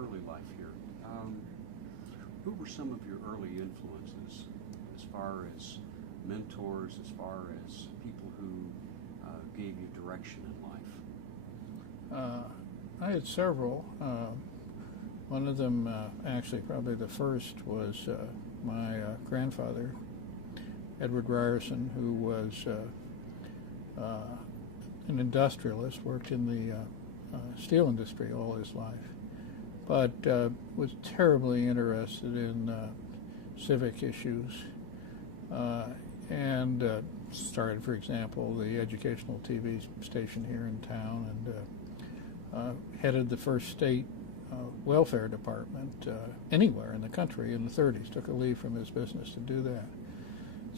early life here. Who were some of your early influences as far as mentors, as far as people who gave you direction in life? I had several. One of them, actually probably the first, was my grandfather, Edward Ryerson, who was an industrialist, worked in the steel industry all his life, but was terribly interested in civic issues and started, for example, the educational TV station here in town and headed the first state welfare department anywhere in the country in the 30s, took a leave from his business to do that.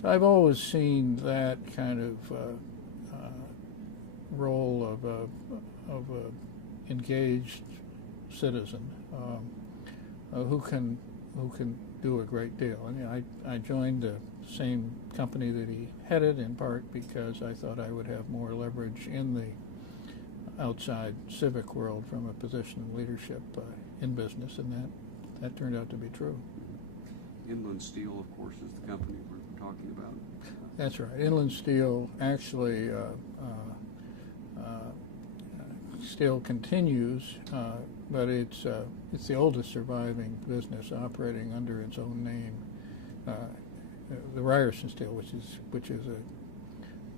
So I've always seen that kind of role of a engaged citizen who can do a great deal. I mean, I joined the same company that he headed in part because I thought I would have more leverage in the outside civic world from a position of leadership in business, and that turned out to be true. Inland Steel, of course, is the company we're talking about. That's right. Inland Steel actually still continues, but it's the oldest surviving business operating under its own name. The Ryerson Steel,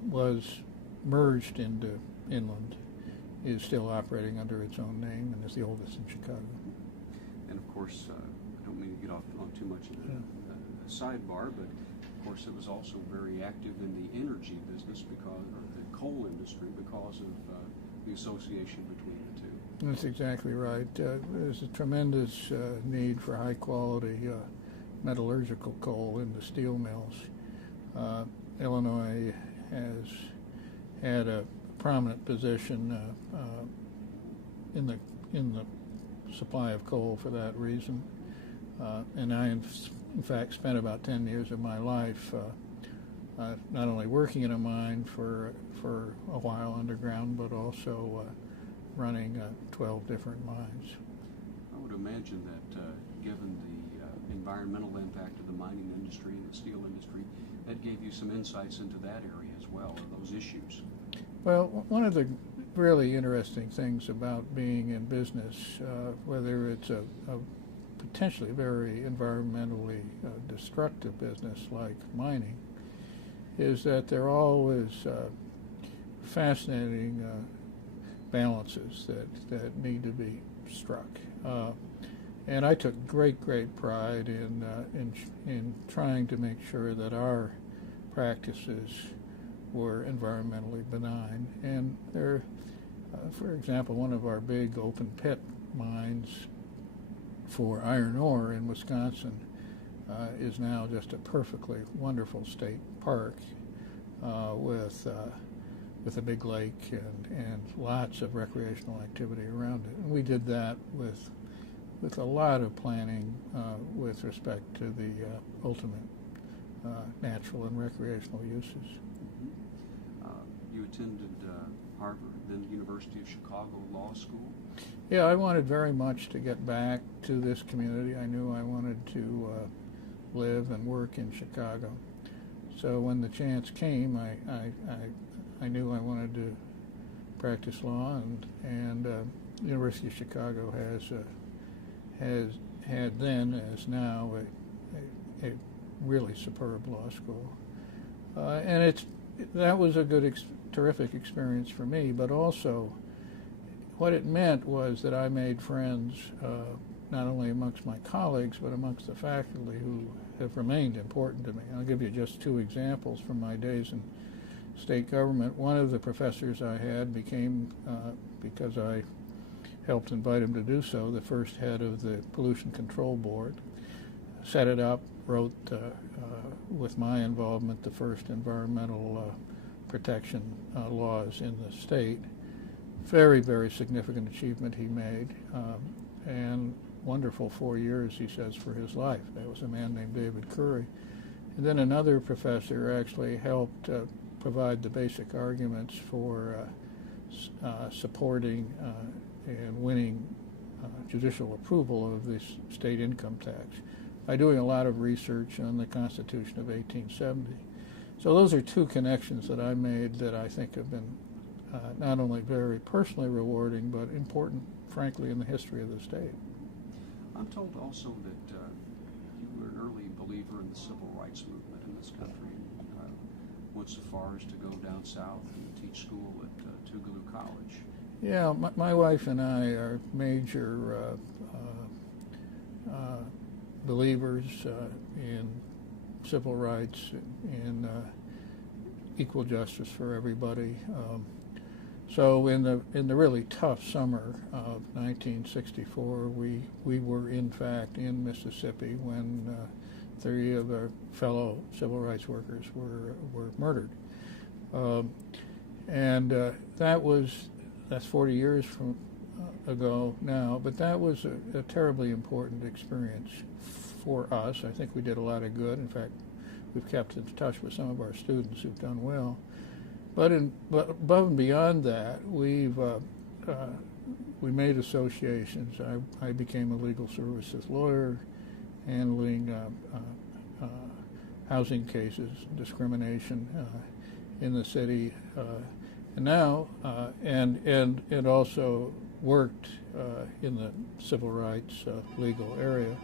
was merged into Inland, is still operating under its own name and is the oldest in Chicago. And of course, I don't mean to get off on too much of a sidebar, but of course it was also very active in the energy business or the coal industry because of the association between the two. That's exactly right. There's a tremendous need for high quality metallurgical coal in the steel mills. Illinois has had a prominent position in the supply of coal for that reason, and I in fact spent about 10 years of my life not only working in a mine for a while underground, but also running 12 different mines. I would imagine that given the environmental impact of the mining industry and the steel industry, that gave you some insights into that area as well, or those issues. Well, one of the really interesting things about being in business, whether it's a potentially very environmentally destructive business like mining, is that there are always fascinating balances that need to be struck. And I took great pride in trying to make sure that our practices were environmentally benign. And there, for example, one of our big open pit mines for iron ore in Wisconsin is now just a perfectly wonderful state park with a big lake and lots of recreational activity around it. And we did that with a lot of planning with respect to the ultimate natural and recreational uses. You attended Harvard, then University of Chicago Law School? Yeah, I wanted very much to get back to this community. I knew I wanted to live and work in Chicago. So when the chance came, I knew I wanted to practice law, and University of Chicago has had then, as now, a really superb law school, and that was a terrific experience for me. But also, what it meant was that I made friends not only amongst my colleagues but amongst the faculty who have remained important to me. I'll give you just two examples from my days in state government. One of the professors I had became, because I helped invite him to do so, the first head of the Pollution Control Board, set it up, wrote, with my involvement, the first environmental protection laws in the state. Very significant achievement he made, and wonderful 4 years, he says, for his life. That was a man named David Curry. And then another professor actually helped provide the basic arguments for supporting and winning judicial approval of this state income tax by doing a lot of research on the Constitution of 1870. So those are two connections that I made that I think have been not only very personally rewarding, but important, frankly, in the history of the state. I'm told also that you were an early believer in the civil rights movement in this country. Went so far as to go down south and teach school at Tougaloo College. Yeah, my wife and I are major believers in civil rights and equal justice for everybody. So in the really tough summer of 1964, we were in fact in Mississippi when 3 of our fellow civil rights workers were murdered, and that's 40 years ago now. But that was a terribly important experience for us. I think we did a lot of good. In fact, we've kept in touch with some of our students who've done well. But above and beyond that, we made associations. I became a legal services lawyer, handling housing cases, discrimination in the city, and now and also worked in the civil rights legal area.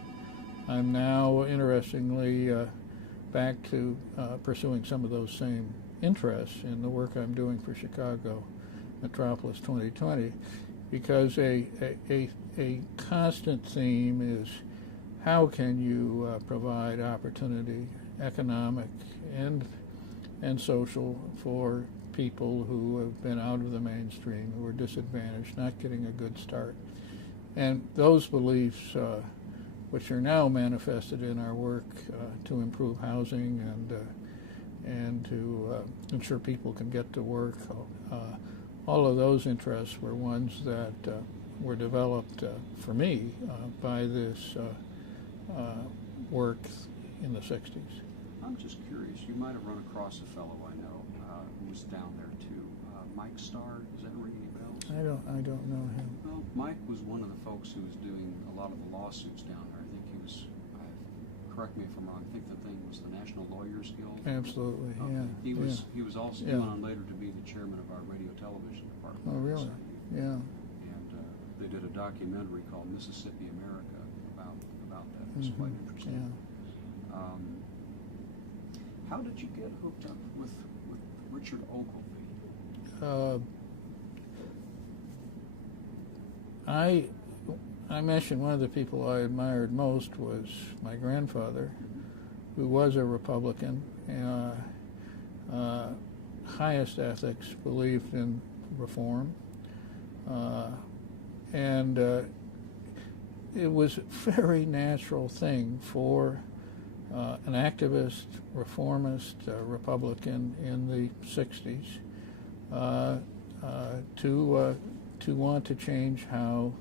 I'm now, interestingly, back to pursuing some of those same interests in the work I'm doing for Chicago Metropolis 2020, because a constant theme is how can you provide opportunity, economic and social, for people who have been out of the mainstream, who are disadvantaged, not getting a good start. And those beliefs, which are now manifested in our work to improve housing and to ensure people can get to work, all of those interests were ones that were developed for me by this work in the 60s. I'm just curious, you might have run across a fellow I know who was down there too. Mike Starr, does that ring any bells? I don't know him. Well, Mike was one of the folks who was doing a lot of the lawsuits down there. I think he was, correct me if I'm wrong, I think the thing was the National Lawyers Guild. Absolutely, yeah. He was also going on later to be the chairman of our radio television department. Oh, really? Yeah. And they did a documentary called Mississippi America about that. It was quite interesting. Yeah. How did you get hooked up with Richard Ogilvie? I mentioned one of the people I admired most was my grandfather, who was a Republican, highest ethics, believed in reform, and it was a very natural thing for an activist, reformist Republican in the 60s to want to change how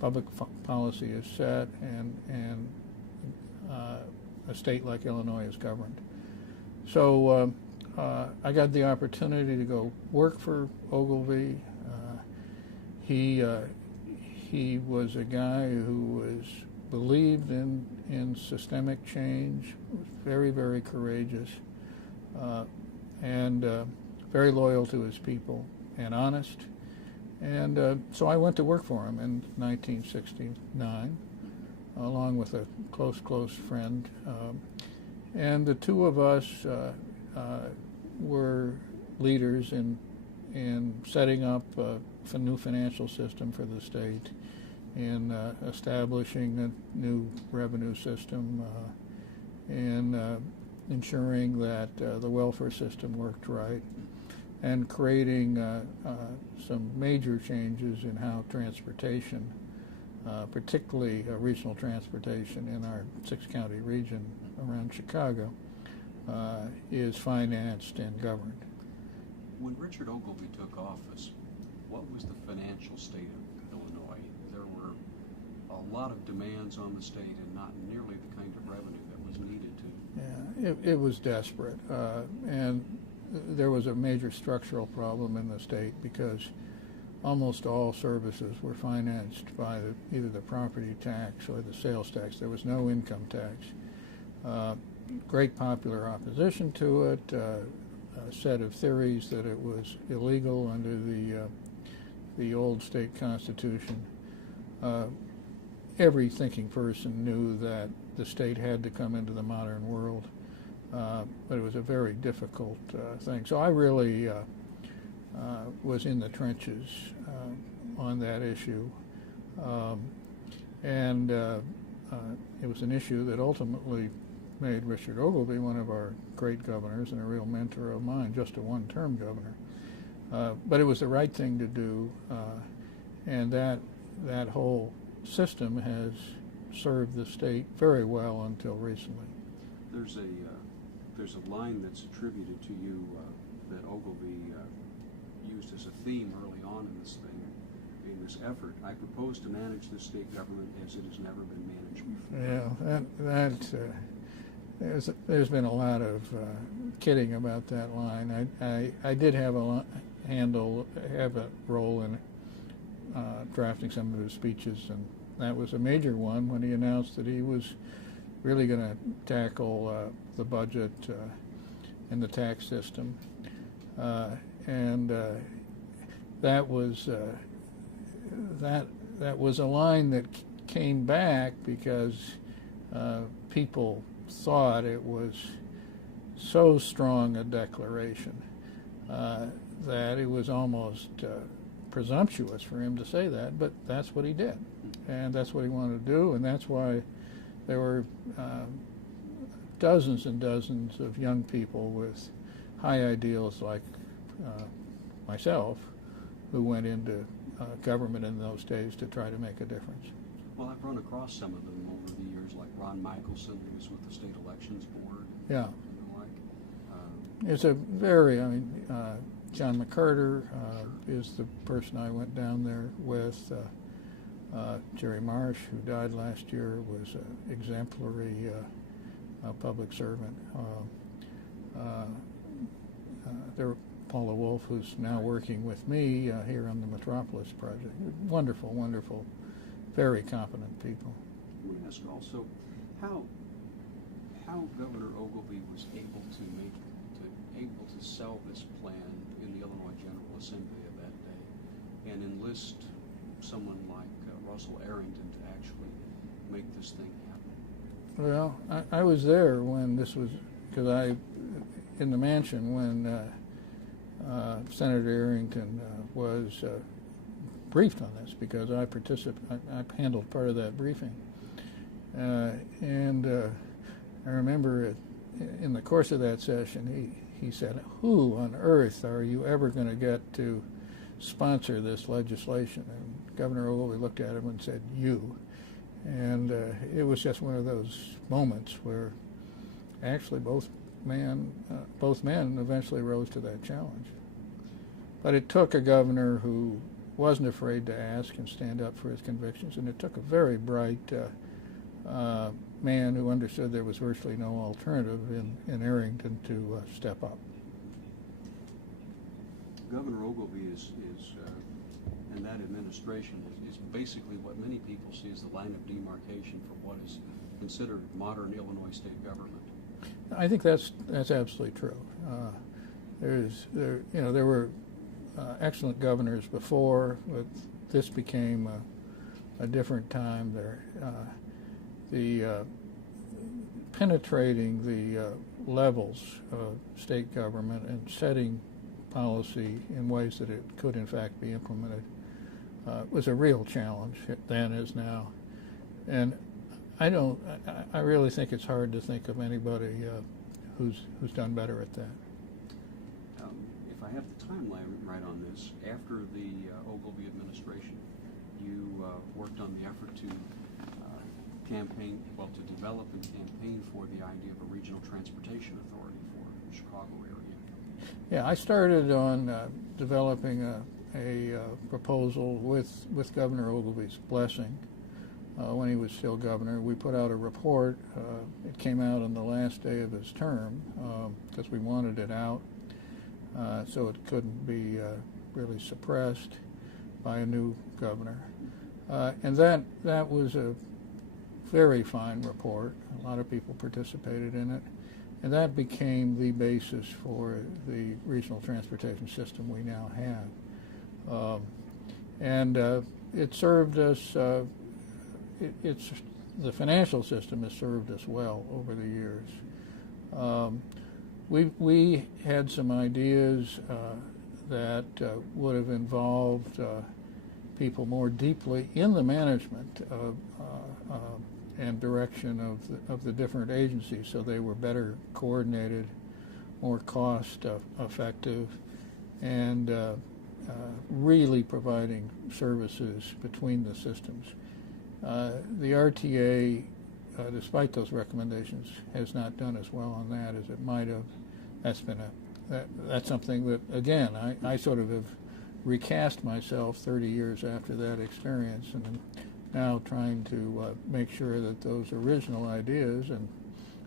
public policy is set and a state like Illinois is governed. So I got the opportunity to go work for Ogilvie. He was a guy who believed in systemic change, was very, very courageous, and very loyal to his people and honest. And so I went to work for him in 1969, along with a close friend. And the two of us were leaders in setting up a new financial system for the state, in establishing a new revenue system, and ensuring that the welfare system worked right, and creating some major changes in how transportation, particularly regional transportation in our 6-county region around Chicago, is financed and governed. When Richard Ogilvie took office, what was the financial state of Illinois? There were a lot of demands on the state and not nearly the kind of revenue that was needed to. Yeah, it was desperate, and there was a major structural problem in the state because almost all services were financed by either the property tax or the sales tax. There was no income tax. Great popular opposition to it, a set of theories that it was illegal under the old state constitution. Every thinking person knew that the state had to come into the modern world, but it was a very difficult thing. So I really was in the trenches on that issue, and it was an issue that ultimately made Richard Ogilvie one of our great governors and a real mentor of mine, just a one-term governor. But it was the right thing to do, and that whole system has served the state very well until recently. There's a line that's attributed to you that Ogilvie used as a theme early on in this thing, in this effort. I propose to manage the state government as it has never been managed before. Yeah, there's been a lot of kidding about that line. I did have a role in drafting some of his speeches, and that was a major one when he announced that he was really going to tackle the budget and the tax system, and that was a line that came back because people thought it was so strong a declaration that it was almost presumptuous for him to say that, but that's what he did, and that's what he wanted to do, and that's why there were dozens and dozens of young people with high ideals like myself who went into government in those days to try to make a difference. Well, I've run across some of them over the years, like Ron Michelson, who was with the State Elections Board. Yeah. And the like. It's a very, John McCarter is the person I went down there with. Jerry Marsh, who died last year, was an exemplary public servant. Paula Wolf, who's now working with me here on the Metropolis Project. Wonderful, wonderful, very competent people. I want to ask also how Governor Ogilvie was able to sell this plan in the Illinois General Assembly of that day and enlist someone like Russell Arrington to actually make this thing happen. Well, I was there when this was, because in the mansion when Senator Arrington was briefed on this, because I handled part of that briefing. And I remember in the course of that session, he said, "Who on earth are you ever going to get to sponsor this legislation?" And Governor Ogilvie looked at him and said, "You." And it was just one of those moments where actually both men eventually rose to that challenge. But it took a governor who wasn't afraid to ask and stand up for his convictions, and it took a very bright man who understood there was virtually no alternative in Arrington to step up. Governor Ogilvie is and that administration is basically what many people see as the line of demarcation for what is considered modern Illinois state government. I think that's absolutely true. There were excellent governors before, but this became a different time. Penetrating the levels of state government and setting policy in ways that it could in fact be implemented was a real challenge then as now. And I really think it's hard to think of anybody who's done better at that. If I have the timeline right on this, after the Ogilvie administration, you worked on the effort to develop and campaign for the idea of a regional transportation authority for the Chicago area. Yeah, I started on developing a proposal with Governor Ogilvie's blessing when he was still governor. We put out a report. It came out on the last day of his term because we wanted it out so it couldn't be really suppressed. by a new governor. And that was a very fine report. A lot of people participated in it. And that became the basis for the regional transportation system we now have. It served us, the financial system has served us well over the years. We had some ideas that would have involved people more deeply in the management and direction of the different agencies, so they were better coordinated, more cost effective, and really providing services between the systems. The RTA, despite those recommendations, has not done as well on that as it might have. That's something that, again, I sort of have recast myself 30 years after that experience, and I'm now trying to make sure that those original ideas and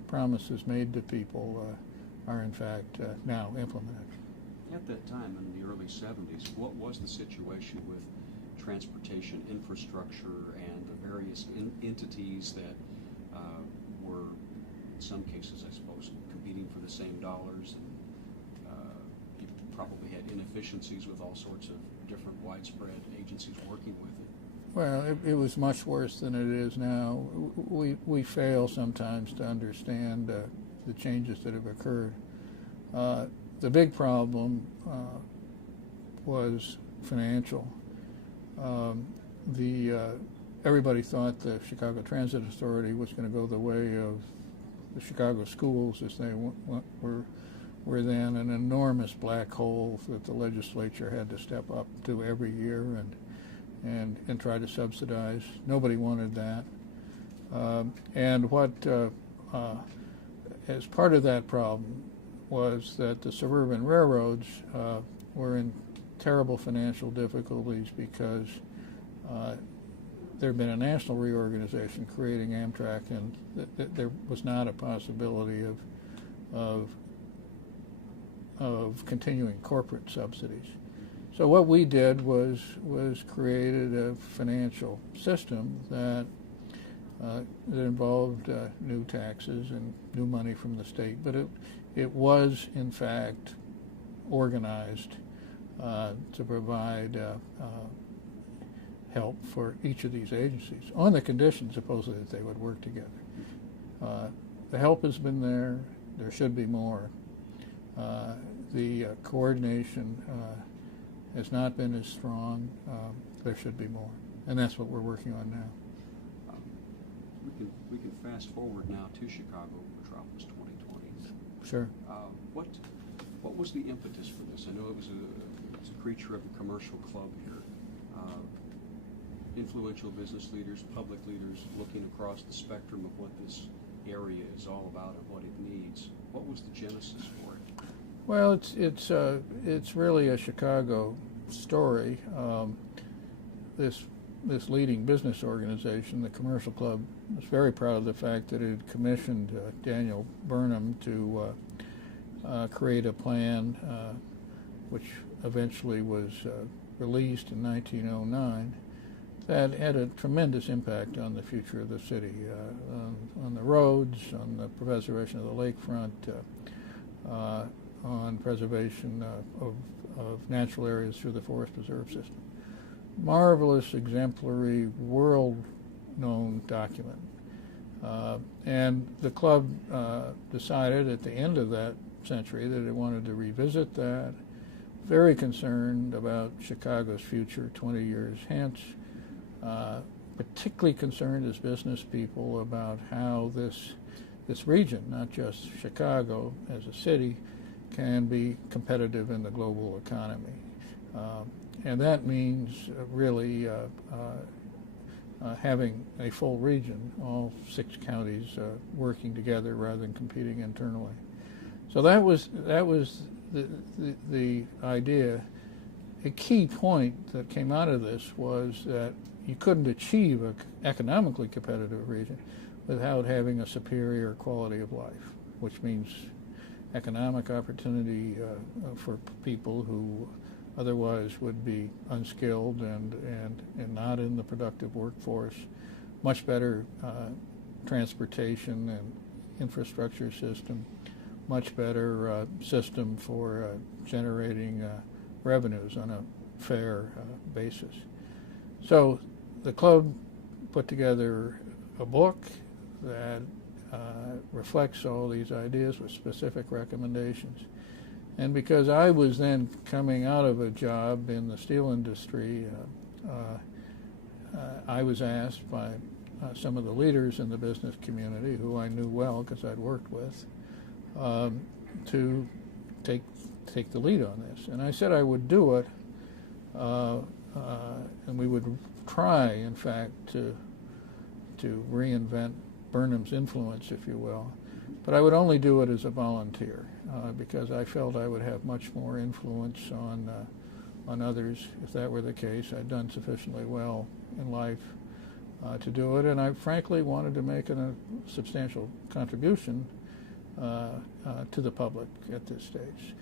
promises made to people are in fact now implemented. At that time, in the early 70s, what was the situation with transportation infrastructure and the various entities that were, in some cases, I suppose, competing for the same dollars? And you probably had inefficiencies with all sorts of different widespread agencies working with it. Well, it was much worse than it is now. We fail sometimes to understand the changes that have occurred. The big problem was financial. Everybody thought the Chicago Transit Authority was going to go the way of the Chicago schools, as they were then an enormous black hole that the legislature had to step up to every year and try to subsidize. Nobody wanted that. And what, as part of that problem, was that the suburban railroads were in terrible financial difficulties because there had been a national reorganization creating Amtrak, and there was not a possibility of continuing corporate subsidies. So what we did was created a financial system that involved new taxes and new money from the state, but it was in fact organized to provide help for each of these agencies on the condition, supposedly, that they would work together. The help has been there. There should be more. The coordination has not been as strong. There should be more, and that's what we're working on now. We can fast forward now to Chicago Metropolis 2020. Sure. What was the impetus for this? I know it was a creature of the commercial club here. Influential business leaders, public leaders, looking across the spectrum of what this area is all about and what it needs. What was the genesis for it? Well, it's really a Chicago story. This leading business organization, the Commercial Club, was very proud of the fact that it had commissioned Daniel Burnham to create a plan which eventually was released in 1909 that had a tremendous impact on the future of the city, on the roads, on the preservation of the lakefront, on preservation of natural areas through the forest preserve system. Marvelous, exemplary, world-known document. And the club decided at the end of that century that it wanted to revisit that, very concerned about Chicago's future 20 years hence, particularly concerned as business people about how this region, not just Chicago as a city, can be competitive in the global economy. And that means really having a full region, all 6 counties working together rather than competing internally. So that was the idea. A key point that came out of this was that you couldn't achieve an economically competitive region without having a superior quality of life, which means economic opportunity for people who otherwise would be unskilled and not in the productive workforce. Much better transportation and infrastructure system, much better system for generating revenues on a fair basis. So the club put together a book that reflects all these ideas with specific recommendations. And because I was then coming out of a job in the steel industry, I was asked by some of the leaders in the business community, who I knew well because I'd worked with, to take the lead on this. And I said I would do it, and we would try, in fact, to reinvent Burnham's influence, if you will. But I would only do it as a volunteer, because I felt I would have much more influence on others if that were the case. I'd done sufficiently well in life to do it, and I frankly wanted to make a substantial contribution to the public at this stage.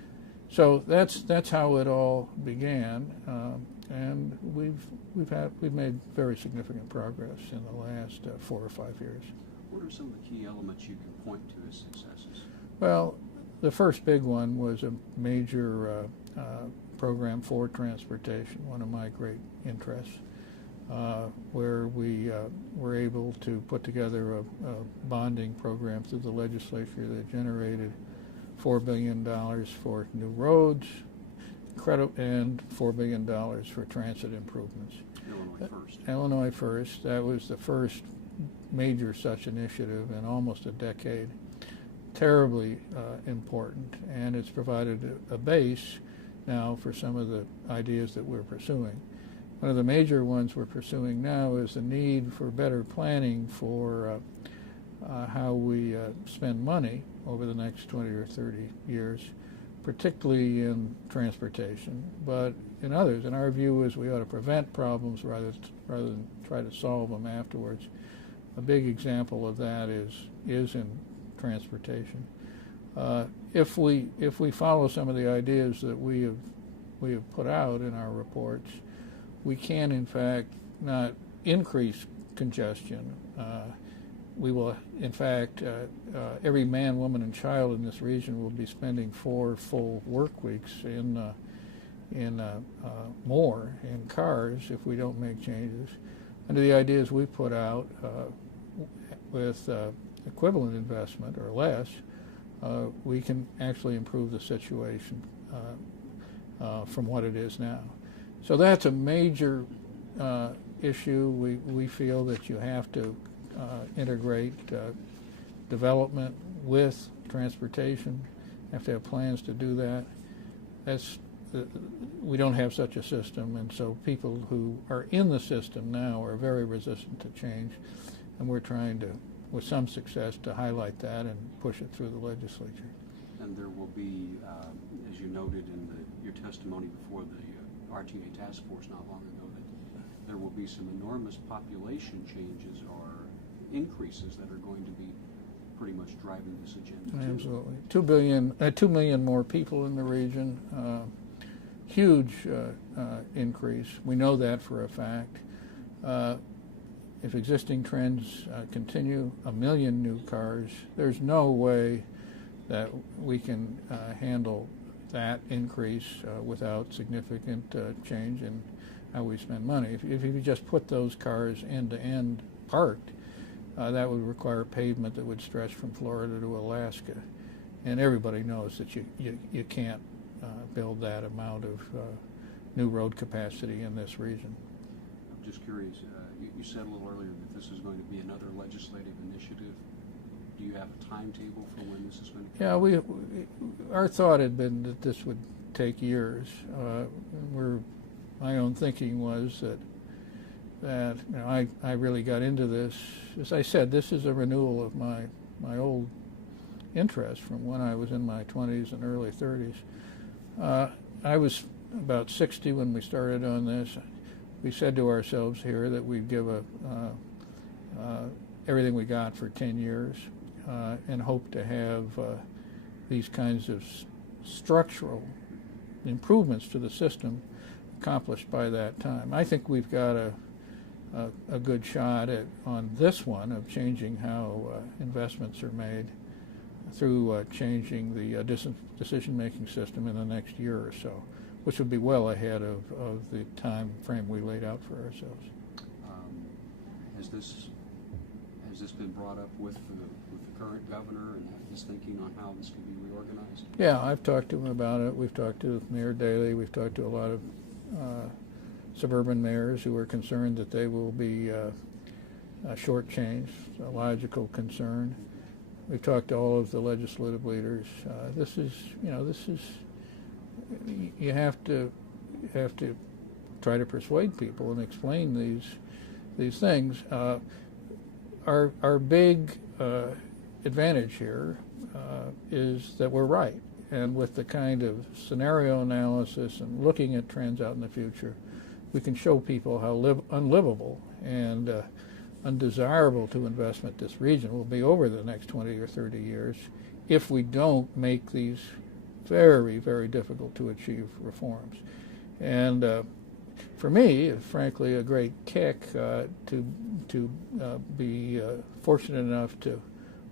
So that's how it all began, and we've made very significant progress in the last 4 or 5 years. What are some of the key elements you can point to as successes? Well, the first big one was a major program for transportation, one of my great interests, where we were able to put together a bonding program through the legislature that generated $4 billion for new roads and $4 billion for transit improvements. Illinois First. Illinois First. That was the first major such initiative in almost a decade. Terribly important, and it's provided a base now for some of the ideas that we're pursuing. One of the major ones we're pursuing now is the need for better planning for how we spend money over the next 20 or 30 years, particularly in transportation, but in others. And our view is we ought to prevent problems rather than try to solve them afterwards. A big example of that is in transportation. If we follow some of the ideas that we have put out in our reports, we can in fact not increase congestion. We will, in fact, every man, woman, and child in this region will be spending 4 full work weeks more in cars if we don't make changes. Under the ideas we put out, with equivalent investment or less, we can actually improve the situation from what it is now. So that's a major issue. We feel that you have to integrate development with transportation. You have to have plans to do that. We don't have such a system, and so people who are in the system now are very resistant to change, and we're trying to, with some success, to highlight that and push it through the legislature. And there will be, as you noted in your testimony before the RTA task force not long ago, that there will be some enormous population changes or increases that are going to be pretty much driving this agenda. Absolutely. 2 million more people in the region. Huge increase. We know that for a fact. If existing trends continue, 1 million new cars, there's no way that we can handle that increase without significant change in how we spend money. If you just put those cars end-to-end parked, that would require pavement that would stretch from Florida to Alaska. And everybody knows that you can't build that amount of new road capacity in this region. I'm just curious, you said a little earlier that this is going to be another legislative initiative. Do you have a timetable for when this is going to come? Yeah, our thought had been that this would take years. My own thinking was that I really got into this. As I said, this is a renewal of my old interest from when I was in my 20s and early 30s. I was about 60 when we started on this. We said to ourselves here that we'd give everything we got for 10 years and hope to have these kinds of structural improvements to the system accomplished by that time. I think we've got a good shot on this one of changing how investments are made through changing the decision-making system in the next year or so, which would be well ahead of the time frame we laid out for ourselves. Has this been brought up with the current governor and his thinking on how this can be reorganized? Yeah, I've talked to him about it. We've talked to Mayor Daley. We've talked to a lot of suburban mayors who are concerned that they will be shortchanged, a logical concern. We've talked to all of the legislative leaders. You have to try to persuade people and explain these things. Our big advantage here is that we're right, and with the kind of scenario analysis and looking at trends out in the future, we can show people how unlivable and undesirable to investment this region will be over the next 20 or 30 years if we don't make these very, very difficult to achieve reforms. And for me, frankly, a great kick to be fortunate enough to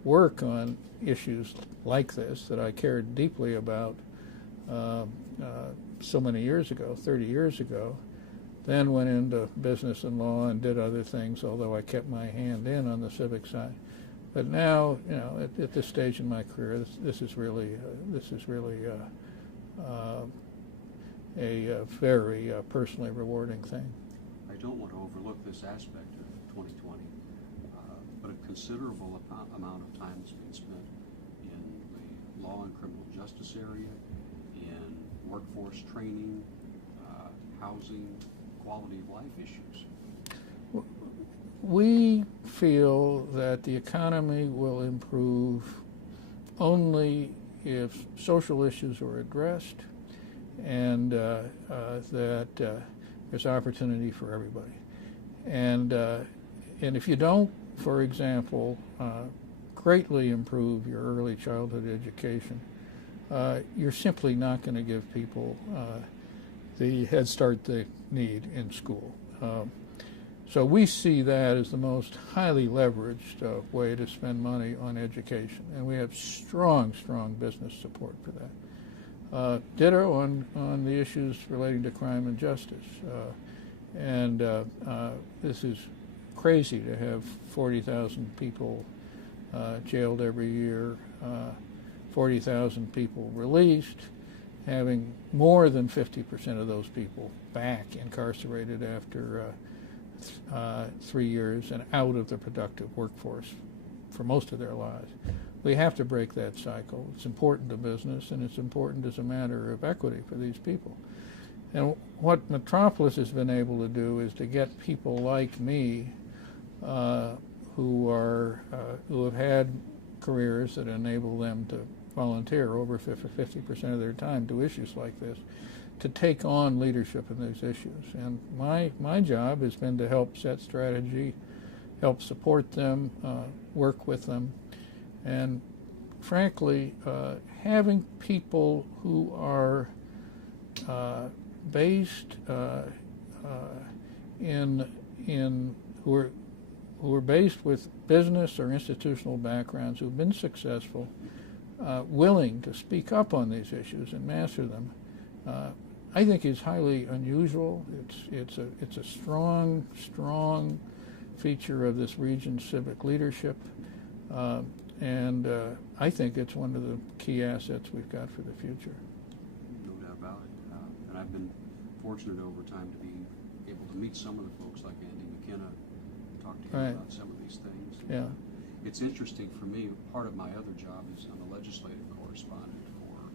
work on issues like this that I cared deeply about so many years ago, 30 years ago, then went into business and law and did other things, although I kept my hand in on the civic side. But now, at this stage in my career, this is really a very personally rewarding thing. I don't want to overlook this aspect of 2020, but a considerable amount of time has been spent in the law and criminal justice area, in workforce training, housing, quality of life issues. We feel that the economy will improve only if social issues are addressed and that there's opportunity for everybody. And if you don't, for example, greatly improve your early childhood education, you're simply not going to give people the head start they need in school. So we see that as the most highly leveraged way to spend money on education, and we have strong business support for that. Ditto on the issues relating to crime and justice. This is crazy to have 40,000 people jailed every year, 40,000 people released, having more than 50% of those people back incarcerated after 3 years and out of the productive workforce for most of their lives. We have to break that cycle. It's important to business, and it's important as a matter of equity for these people. And what Metropolis has been able to do is to get people like me who have had careers that enable them to volunteer over 50% of their time to issues like this, to take on leadership in these issues. And my job has been to help set strategy, help support them, work with them, and frankly, having people who are based who are based with business or institutional backgrounds, who've been successful, willing to speak up on these issues and master them, I think is highly unusual. It's a strong feature of this region's civic leadership, and I think it's one of the key assets we've got for the future. No doubt about it. And I've been fortunate over time to be able to meet some of the folks like Andy McKenna, talk to him about some of these things. Yeah. It's interesting for me. Part of my other job is I'm a legislative correspondent for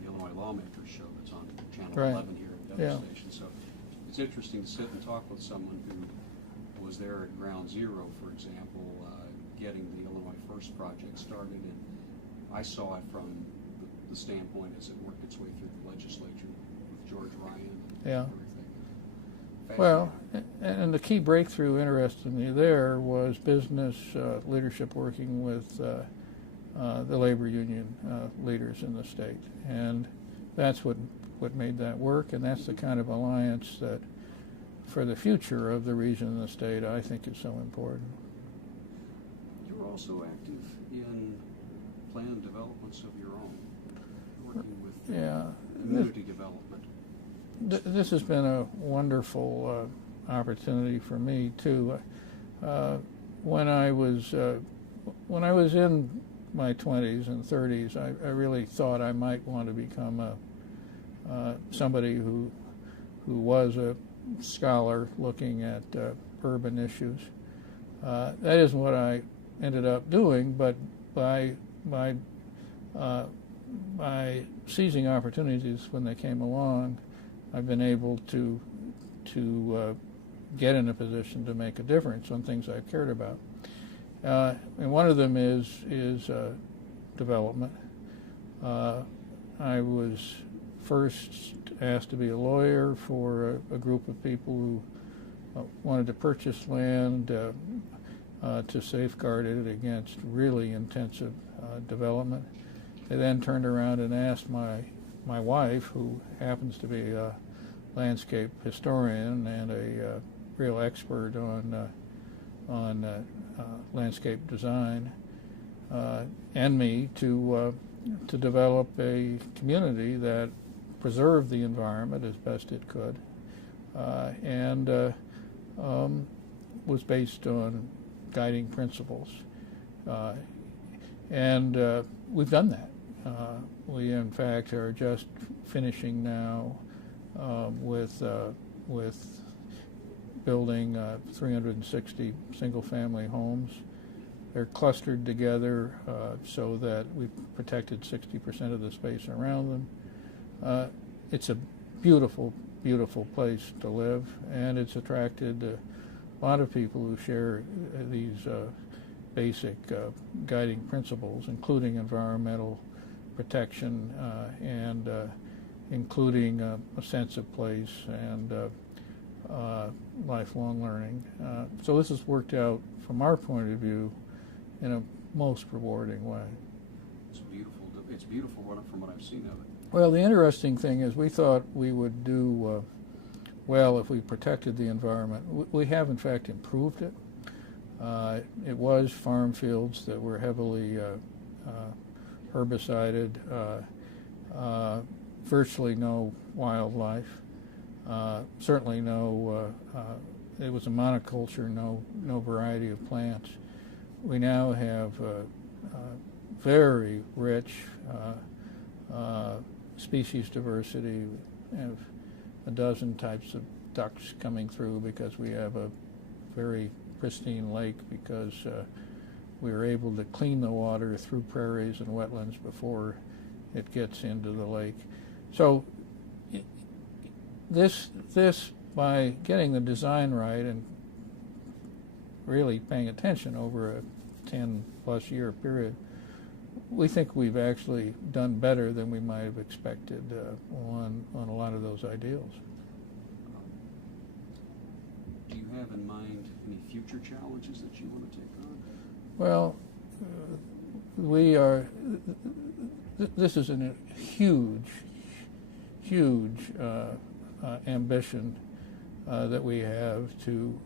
the Illinois Lawmakers show that's on Channel 11 here at the other station. So it's interesting to sit and talk with someone who was there at ground zero, for example, getting the Illinois First project started, and I saw it from the standpoint as it worked its way through the legislature with George Ryan and everything. Well, and the key breakthrough, interestingly, there was business leadership working with the labor union leaders in the state. And that's what made that work, and that's the kind of alliance that, for the future of the region and the state, I think is so important. You're also active in planned developments of your own, working with community development. This has been a wonderful opportunity for me too. When I was in my 20s and 30s, I really thought I might want to become somebody who was a scholar looking at urban issues. That isn't what I ended up doing, but by seizing opportunities when they came along, I've been able to get in a position to make a difference on things I've cared about. And one of them is development. I was first asked to be a lawyer for a group of people who wanted to purchase land to safeguard it against really intensive development. They then turned around and asked my wife, who happens to be a landscape historian and a real expert on landscape design, and me to develop a community that preserved the environment as best it could, and was based on guiding principles. And we've done that. We, in fact, are just finishing now with building 360 single-family homes. They're clustered together so that we've protected 60% of the space around them. It's a beautiful, beautiful place to live, and it's attracted a lot of people who share these basic guiding principles, including environmental protection and including a sense of place and lifelong learning. So this has worked out, from our point of view, in a most rewarding way. It's beautiful. It's beautiful from what I've seen of it. Well, the interesting thing is we thought we would do well if we protected the environment. We have, in fact, improved it. It was farm fields that were heavily herbicided, virtually no wildlife, certainly no, it was a monoculture, no variety of plants. We now have very rich species diversity. We have a dozen types of ducks coming through because we have a very pristine lake, because we were able to clean the water through prairies and wetlands before it gets into the lake. So this by getting the design right and really paying attention over a 10-plus year period, we think we've actually done better than we might have expected on a lot of those ideals. Do you have in mind any future challenges that you want to take on? Well, we are. This is a huge ambition that we have to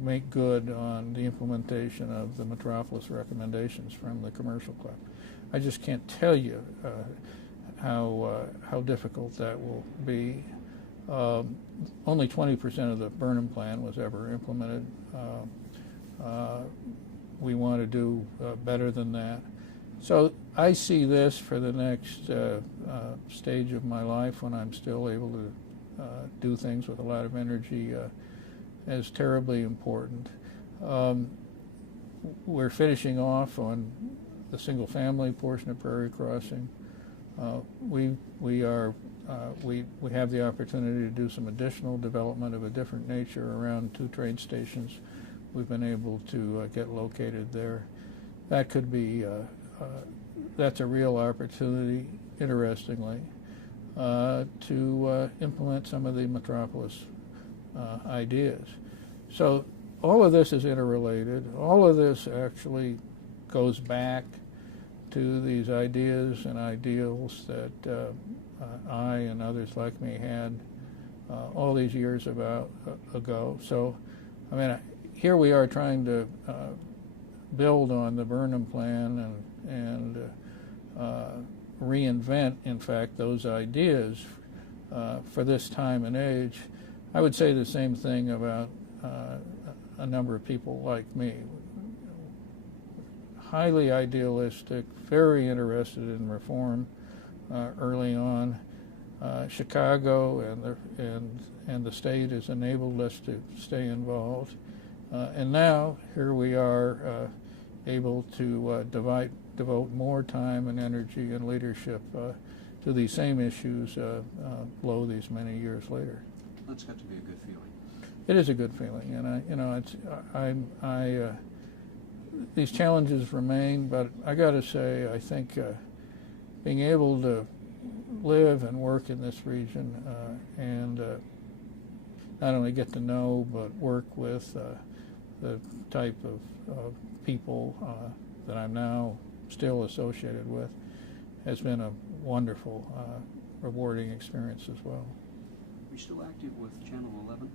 make good on the implementation of the Metropolis recommendations from the Commercial Club. I just can't tell you how difficult that will be. Only 20% of the Burnham Plan was ever implemented. We want to do better than that. So I see this for the next stage of my life, when I'm still able to do things with a lot of energy, as terribly important. We're finishing off on the single-family portion of Prairie Crossing. We have the opportunity to do some additional development of a different nature around 2 train stations. We've been able to get located there. That could be, that's a real opportunity, interestingly, to implement some of the Metropolis ideas. So all of this is interrelated. All of this actually goes back to these ideas and ideals that I and others like me had all these years ago. So, I mean, here we are trying to build on the Burnham plan and reinvent, in fact, those ideas for this time and age. I would say the same thing about a number of people like me. Highly idealistic, very interested in reform early on. Chicago and the state has enabled us to stay involved, and now here we are able to devote more time and energy and leadership to these same issues lo these many years later. That's got to be a good feeling. It is a good feeling, and these challenges remain, but I got to say, I think being able to live and work in this region and not only get to know but work with the type of people that I'm now still associated with has been a wonderful, rewarding experience as well. Are you still active with Channel 11?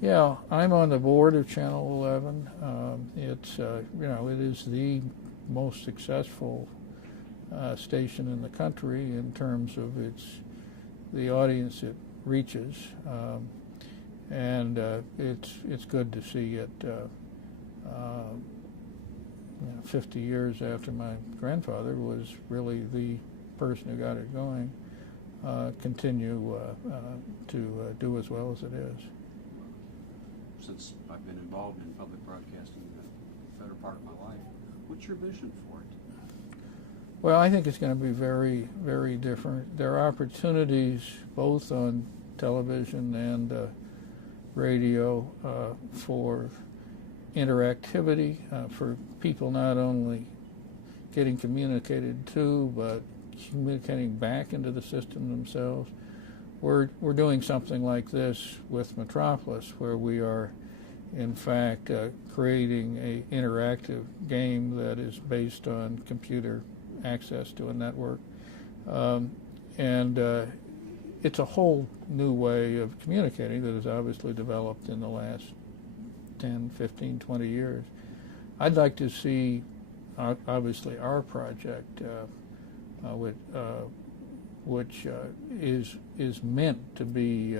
Yeah, I'm on the board of Channel 11. It's it is the most successful station in the country in terms of the audience it reaches, and it's good to see it. 50 years after my grandfather was really the person who got it going, continue to do as well as it is. Since I've been involved in public broadcasting the better part of my life, what's your vision for it? Well, I think it's going to be very, very different. There are opportunities both on television and radio for interactivity, for people not only getting communicated to, but communicating back into the system themselves. We're doing something like this with Metropolis, where we are, in fact, creating an interactive game that is based on computer access to a network. And it's a whole new way of communicating that has obviously developed in the last 10, 15, 20 years. I'd like to see, obviously, our project, which is meant to be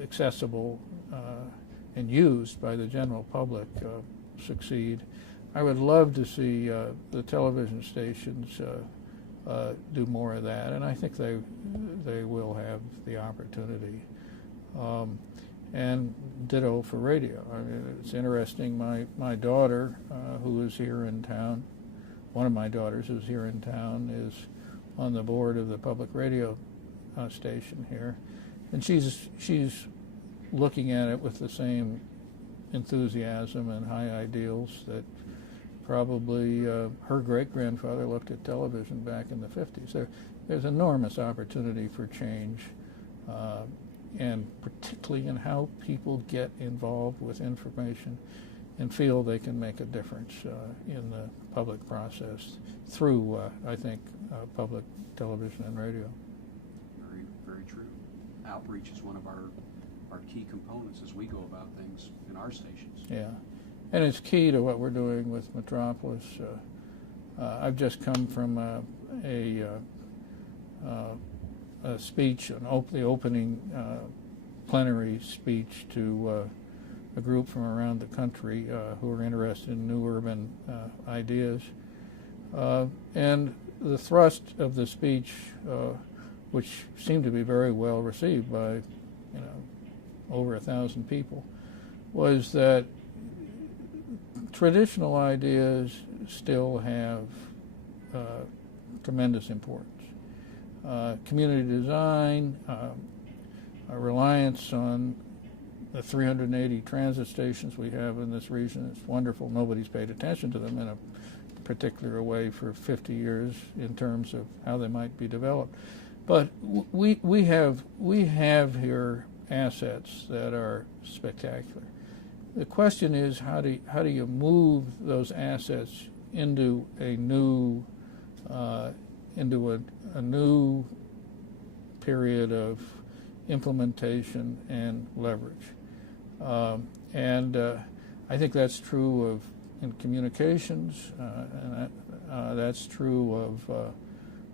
accessible and used by the general public, succeed. I would love to see the television stations do more of that, and I think they will have the opportunity. And ditto for radio. I mean, it's interesting. My daughter, who is here in town, one of my daughters who's here in town, is on the board of the public radio station here, and she's looking at it with the same enthusiasm and high ideals that probably her great-grandfather looked at television back in the 50s. There's enormous opportunity for change, and particularly in how people get involved with information and feel they can make a difference in the public process through, I think, public television and radio. Very, very true. Outreach is one of our key components as we go about things in our stations. Yeah, and it's key to what we're doing with Metropolis. I've just come from a speech, the opening plenary speech to a group from around the country who are interested in new urban ideas. And the thrust of the speech, which seemed to be very well received by over 1,000 people, was that traditional ideas still have tremendous importance. Community design, a reliance on the 380 transit stations we have in this region is wonderful. Nobody's paid attention to them in a particular way for 50 years in terms of how they might be developed. But we have here assets that are spectacular. The question is, how do you move those assets into a new period of implementation and leverage. And I think that's true in communications, and that's true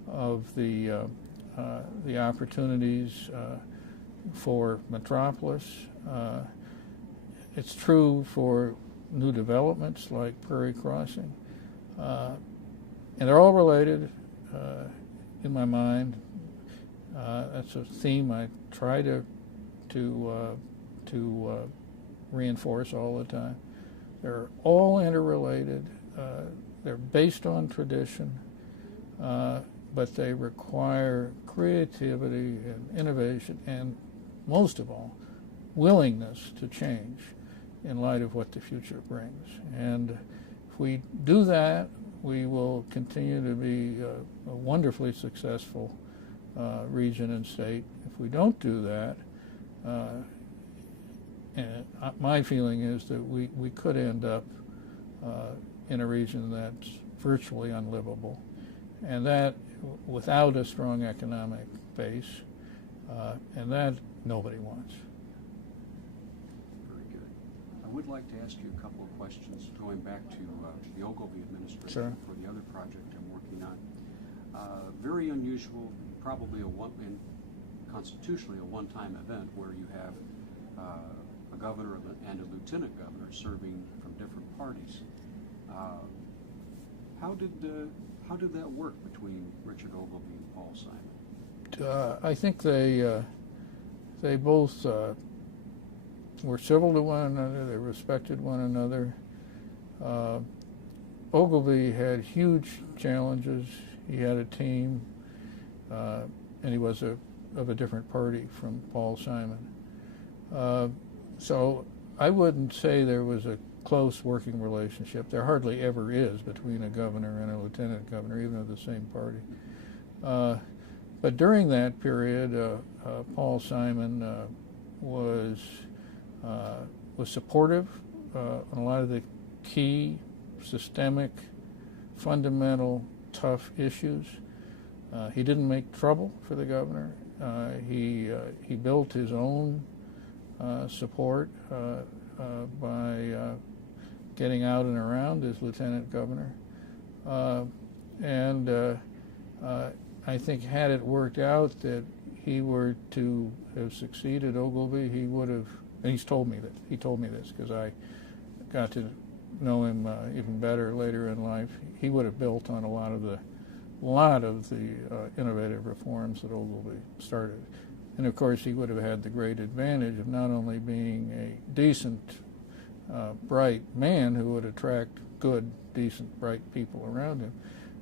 of the opportunities for Metropolis. It's true for new developments like Prairie Crossing, and they're all related in my mind. That's a theme I try to reinforce all the time. They're all interrelated. They're based on tradition, but they require creativity and innovation, and most of all, willingness to change in light of what the future brings. And if we do that, we will continue to be a wonderfully successful region and state. If we don't do that, and my feeling is that we could end up in a region that's virtually unlivable, and that without a strong economic base, and that nobody wants. Very good. I would like to ask you a couple of questions going back to the Ogilvy administration. Sure. For the other project I'm working on. Very unusual, probably and constitutionally a one-time event where you have a governor and a lieutenant governor serving from different parties. How did that work between Richard Ogilvy and Paul Simon? I think they both were civil to one another. They respected one another. Ogilvy had huge challenges. He had a team, and he was of a different party from Paul Simon. So I wouldn't say there was a close working relationship. There hardly ever is between a governor and a lieutenant governor, even of the same party. But during that period, Paul Simon was supportive on a lot of the key, systemic, fundamental, tough issues. He didn't make trouble for the governor. He built his own support by getting out and around as lieutenant governor. And I think had it worked out that he were to have succeeded Ogilvy, he would have, and he told me this because I got to know him even better later in life. He would have built on a lot of the innovative reforms that Ogilvy started. And of course, he would have had the great advantage of not only being a decent, bright man who would attract good, decent, bright people around him,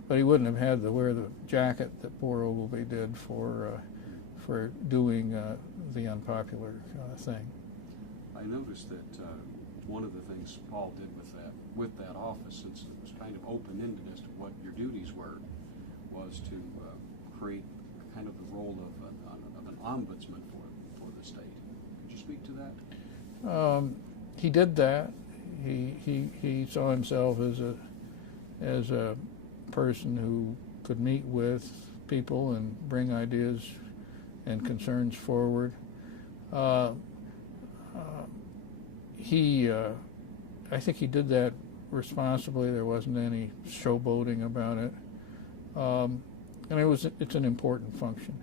but he wouldn't have had to wear the jacket that poor Ogilvy did for doing the unpopular thing. I noticed that one of the things Paul did with that office, since it was kind of open-ended as to what your duties were, was to create kind of the role of an ombudsman for the state. Could you speak to that? He did that. He saw himself as a person who could meet with people and bring ideas and concerns forward. I think he did that responsibly. There wasn't any showboating about it. And it's an important function.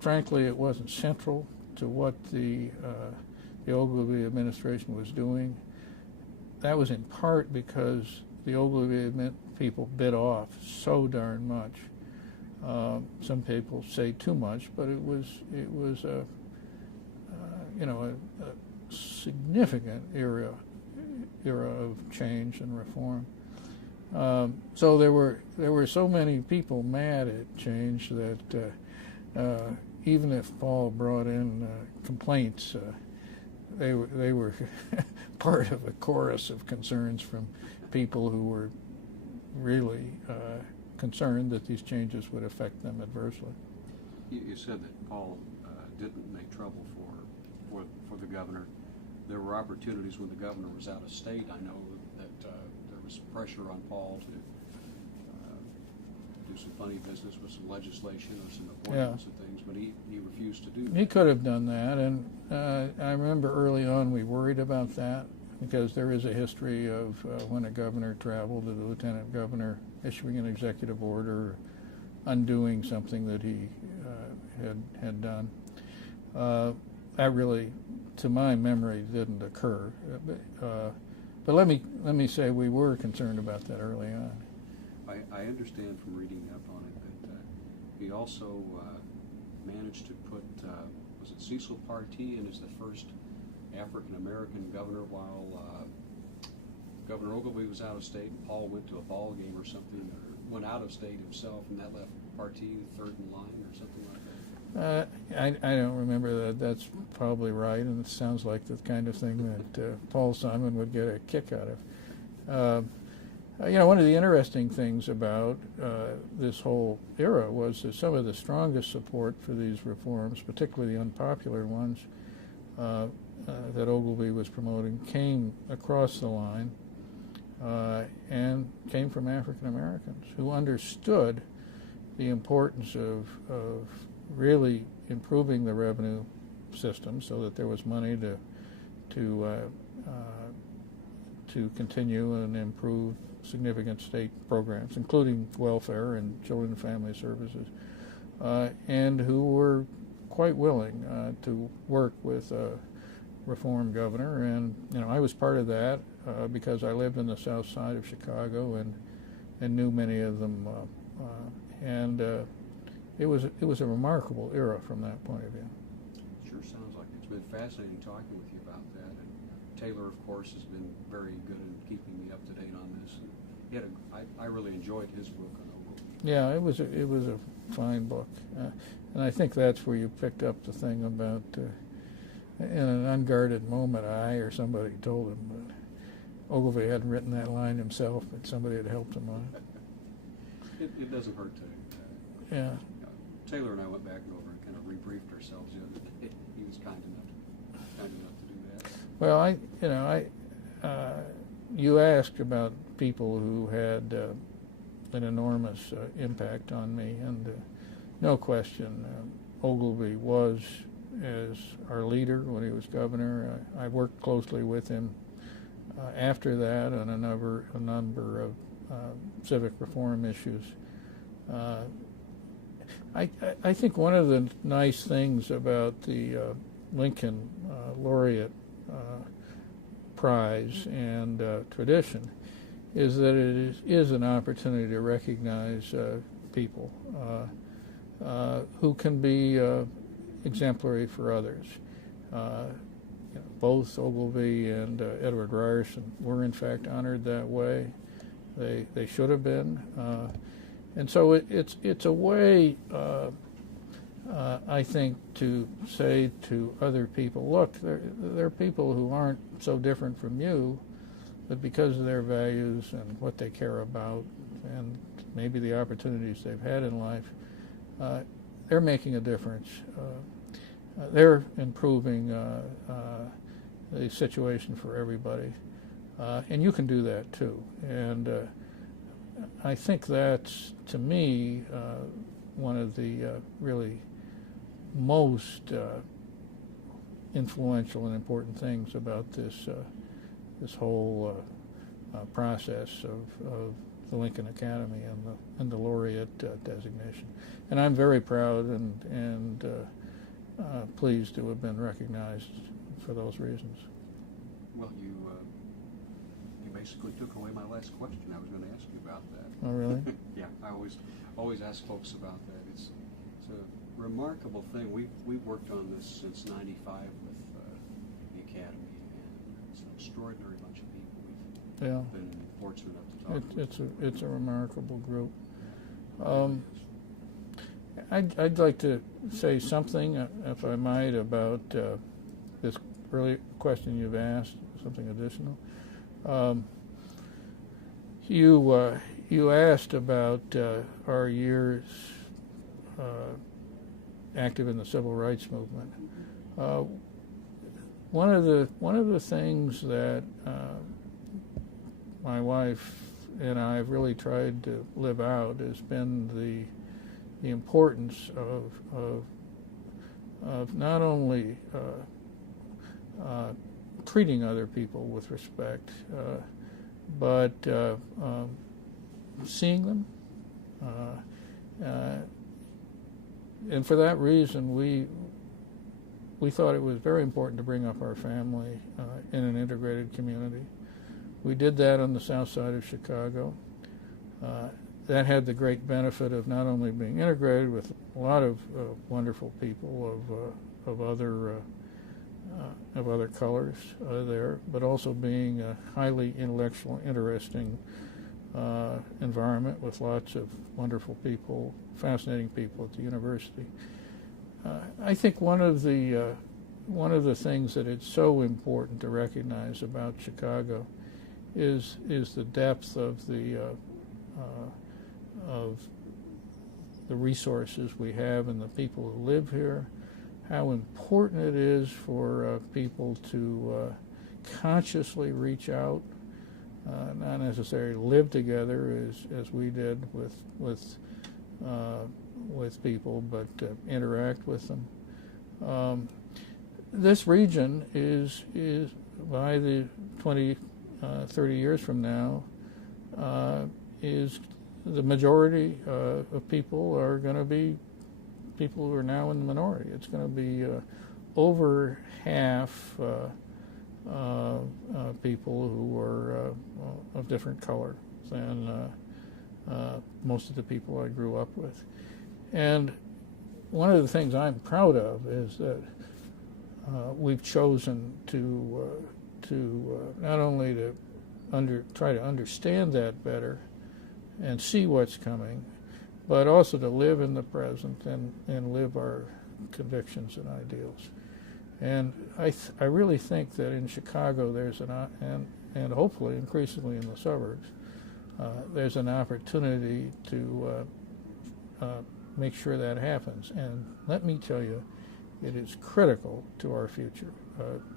Frankly, it wasn't central to what the Ogilvy administration was doing. That was in part because the Ogilvy people bit off so darn much. Some people say too much, but it was a significant era of change and reform. So there were so many people mad at change that even if Paul brought in complaints, they were part of a chorus of concerns from people who were really concerned that these changes would affect them adversely. You said that Paul didn't make trouble for the governor. There were opportunities when the governor was out of state. I know that there was pressure on Paul do some funny business with some legislation or some appointments and things, but he refused to do that. He could have done that, and I remember early on we worried about that because there is a history of when a governor traveled to the lieutenant governor issuing an executive order undoing something that he had done. That really, to my memory, didn't occur. But let me say we were concerned about that early on. I understand from reading up on it that he also managed to put, was it Cecil Partee in as the first African-American governor while Governor Ogilvie was out of state and Paul went to a ball game or something, or went out of state himself, and that left Partee third in line or something like that? I don't remember that. That's probably right, and it sounds like the kind of thing that Paul Simon would get a kick out of. One of the interesting things about this whole era was that some of the strongest support for these reforms, particularly the unpopular ones that Ogilvie was promoting, came across the line and came from African Americans who understood the importance of really improving the revenue system so that there was money to continue and improve significant state programs, including welfare and children and family services, and who were quite willing to work with a reform governor. And I was part of that because I lived in the south side of Chicago and knew many of them, and it was a remarkable era from that point of view. Sure sounds like it. It's been fascinating talking with you about that. And Taylor, of course, has been very good in keeping me up to date on this. And I really enjoyed his book on Ogilvie. Yeah, it was a fine book, and I think that's where you picked up the thing about in an unguarded moment, I or somebody told him, but Ogilvie hadn't written that line himself, but somebody had helped him on it. It doesn't hurt to. Yeah. Taylor and I went back over and kind of rebriefed ourselves the other day. He was kind enough to do that. Well, you asked about people who had an enormous impact on me, and no question, Ogilvie was as our leader when he was governor. I worked closely with him after that on a number of civic reform issues. I think one of the nice things about the Lincoln Laureate Prize and tradition is that it is an opportunity to recognize people who can be exemplary for others. Both Ogilvie and Edward Ryerson were in fact honored that way. They should have been. And so it's a way, I think, to say to other people, look, there are people who aren't so different from you, but because of their values and what they care about and maybe the opportunities they've had in life, they're making a difference. They're improving the situation for everybody. And you can do that too. And I think that's, to me, one of the really most influential and important things about this whole process of the Lincoln Academy and the laureate designation. And I'm very proud and pleased to have been recognized for those reasons. Well, you basically took away my last question. I was going to ask you about that. Oh, really? Yeah, I always ask folks about that. It's a remarkable thing. We've worked on this since '95 with the Academy, and it's an extraordinary bunch of people we've been fortunate enough to talk with. It's a remarkable group. I'd like to say something, if I might, about this early question you've asked, something additional. You asked about our years active in the civil rights movement. One of the things that my wife and I've really tried to live out has been the importance of not only treating other people with respect, but seeing them. And for that reason, we thought it was very important to bring up our family in an integrated community. We did that on the south side of Chicago. That had the great benefit of not only being integrated with a lot of wonderful people of other colors there, but also being a highly intellectual, interesting environment with lots of wonderful people, fascinating people at the university. I think one of the things that it's so important to recognize about Chicago is the depth of the resources we have and the people who live here, how important it is for people to consciously reach out, not necessarily live together as we did with people, but interact with them. This region is by the 20, 30 years from now, is the majority of people are going to be people who are now in the minority. It's going to be over half people who are of different color than most of the people I grew up with. And one of the things I'm proud of is that we've chosen to not only to try to understand that better and see what's coming, but also to live in the present and live our convictions and ideals. And I really think that in Chicago there's and hopefully increasingly in the suburbs, there's an opportunity to make sure that happens. And let me tell you, it is critical to our future,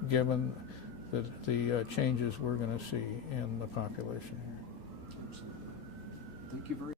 given the changes we're going to see in the population here. Absolutely. Thank you very much.